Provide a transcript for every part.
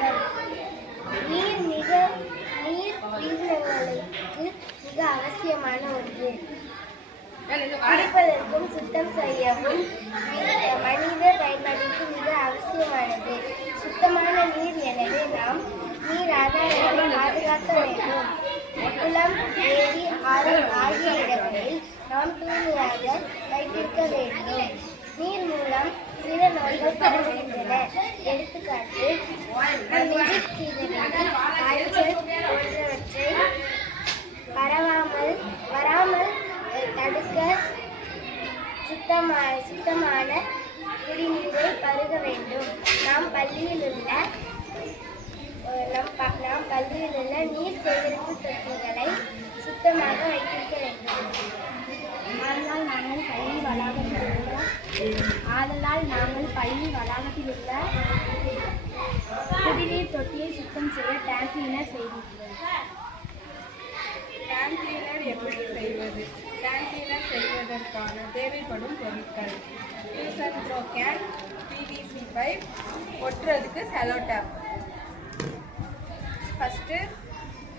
வளர்த்தல். நீர் உயிரினங்களுக்கு மிக அவசியமான ஒன்று. குடிப்பதற்கும் சுத்தம் செய்யவும் மனித பயன்பாட்டிற்கு மிக அவசியமானது. சுத்தமான நீர். எனவே நாம் நீர் ஆதாரங்களை பாதுகாக்க வேண்டும். குளம், ஏரி, ஆறு ஆகிய இடங்களில் நாம் தூய்மையாக வைத்திருக்க வேண்டும். நீர் மூலம் சில நோய்கள் பரவுகின்றன. எடுத்துக்காட்டு காய்ச்சல் போன்றவற்றை வராமல் தடுக்க சுத்தமான குடிநீரை பருக வேண்டும். நாம் பள்ளியில் உள்ள நீர் சேகரிப்பு தொட்டிகளை சுத்தமாக வைத்திருக்க வேண்டும். ஆதலால் நாங்கள் பள்ளி வளாகத்தில் உள்ள குடிநீர் தொட்டியை சுத்தம் செய்ய டேங்க் கிளீனர் செய்திருக்கிறோம். டேங்க் கிளீனர் எப்படி செய்வது? டேங்க் கிளீனர் செய்வதற்கான தேவைப்படும் பொருட்கள்: use and throw can, PVC pipe, ஒட்டுறதுக்கு செலோ டேப். ஃபஸ்ட்டு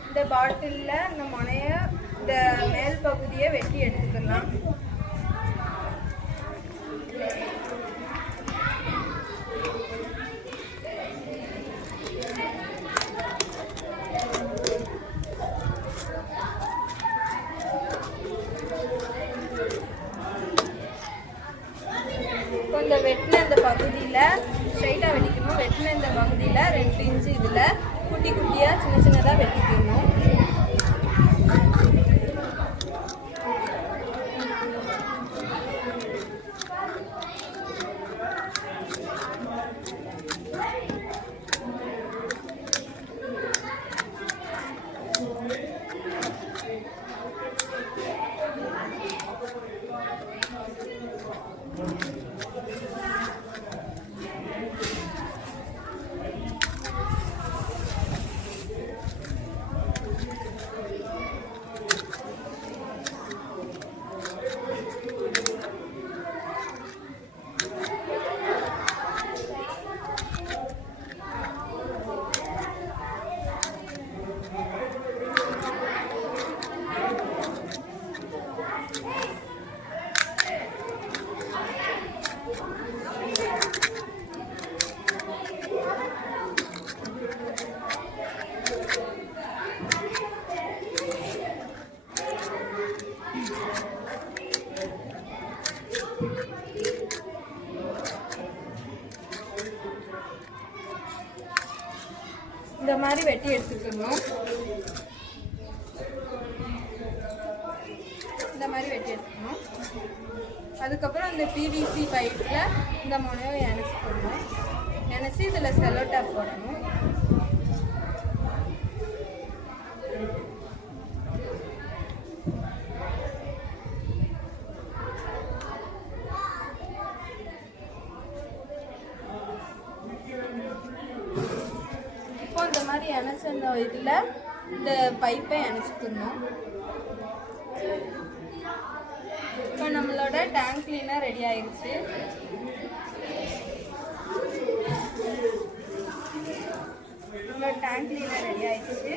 இந்த பாட்டிலில் இந்த முனைய இந்த மேல் பகுதியை வெட்டி எடுத்துக்கலாம். கொஞ்சம் வெட்டின இந்த பகுதியில் ஸ்ட்ரைட்டாக வெட்டிக்கணும். வெட்டின இந்த பகுதியில் 2 இன்ச்சு இதில் குட்டி குட்டியாக சின்னதாக வெட்டிக்கணும். இந்த மாதிரி வெட்டி எடுத்துக்கணும். இந்த மாதிரி வெட்டி எடுத்துக்கணும். அதுக்கப்புறம் அந்த பிவிசி பைப்பில் இந்த முனையை இணைச்சிக்கணும். இணைச்சி இதில் செலோ டேப் போடணும். இந்த மாதிரி இணைச்ச அந்த இதில் இந்த பைப்பை இணைச்சிக்கணும். இப்போ நம்மளோட டேங்க் கிளீனர் ரெடி ஆயிடுச்சு. நம்மளோட டேங்க் கிளீனர் ரெடி ஆயிடுச்சு.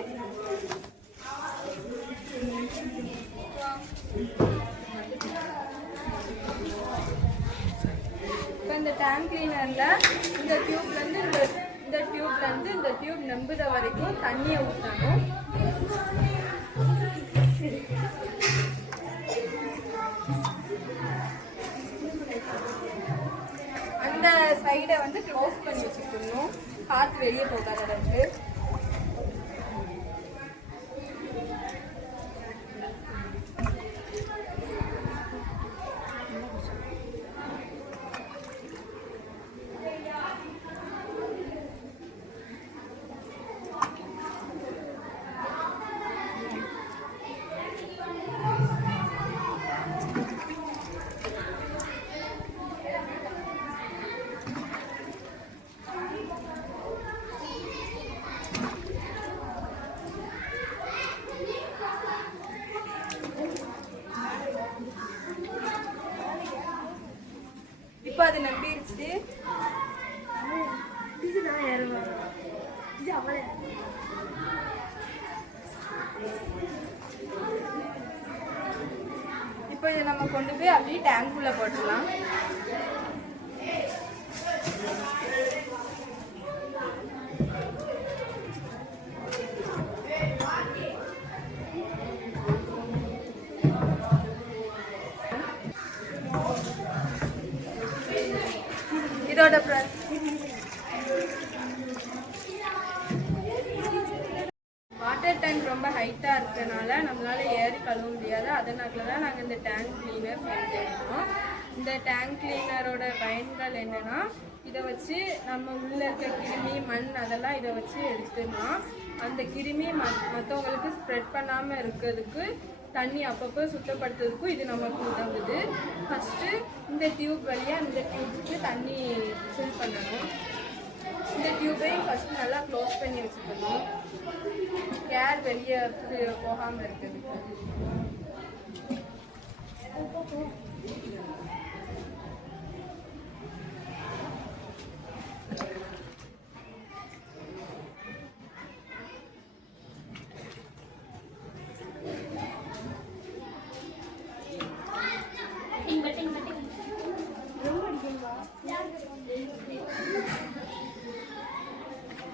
இப்போ இந்த டேங்க் கிளீனரில் இந்த டியூப்லேருந்து இந்த டியூப் நம்புற வரைக்கும் தண்ணியை ஊற்றணும். அந்த சைடை வந்து க்ளோஸ் பண்ணி வச்சுக்கணும், காற்று வெளியே போகாத அளவுக்கு. நம்ம கொண்டு போய் அப்படியே டேங்க்குள்ளே போட்டுடலாம். இதோட வாட்டர் டேங்க் ரொம்ப ஹைட்டாக இருக்கனால நம்மளால ஏறி கழுவ முடியாது. அதனால தான் நாங்கள் இந்த டேங்க் கிளீனர் செஞ்சுருக்கோம். இந்த டேங்க் கிளீனரோட பயன்கள் என்னென்னா, இதை வச்சு நம்ம உள்ளே இருக்க கிருமி மண் அதெல்லாம் இதை வச்சு எடுத்துடலாம். அந்த கிருமி மற்றவங்களுக்கு ஸ்ப்ரெட் பண்ணாமல் இருக்கிறதுக்கு தண்ணி அப்பப்போ சுத்தப்படுத்துறதுக்கும் இது நமக்கு உதவுது. ஃபஸ்ட்டு இந்த டியூப் வழியாக இந்த டியூப்க்கு தண்ணி ஃபில் பண்ணணும். இந்த டியூப்பையும் ஃபஸ்ட்டு நல்லா க்ளோஸ் பண்ணி வச்சுக்கணும், ஏர் வெளியே போகாமல் இருக்கிறதுக்கு.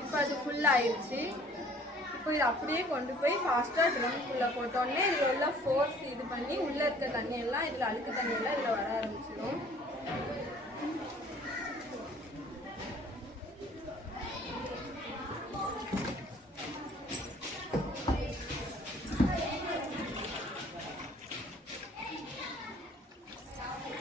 இப்போ அது ஃபுல்லாகிடுச்சு. இப்போ இது அப்படியே கொண்டு போய் ஃபாஸ்ட்டாக ட்ரம்குள்ளே போட்டோன்னே இதில் உள்ள ஃபோர்ஸ் இது பண்ணி உள்ளே இருக்க தண்ணியெல்லாம் இதில் அழுக்கு தண்ணியெல்லாம் இதில் வர ஆரம்பிச்சிடும்.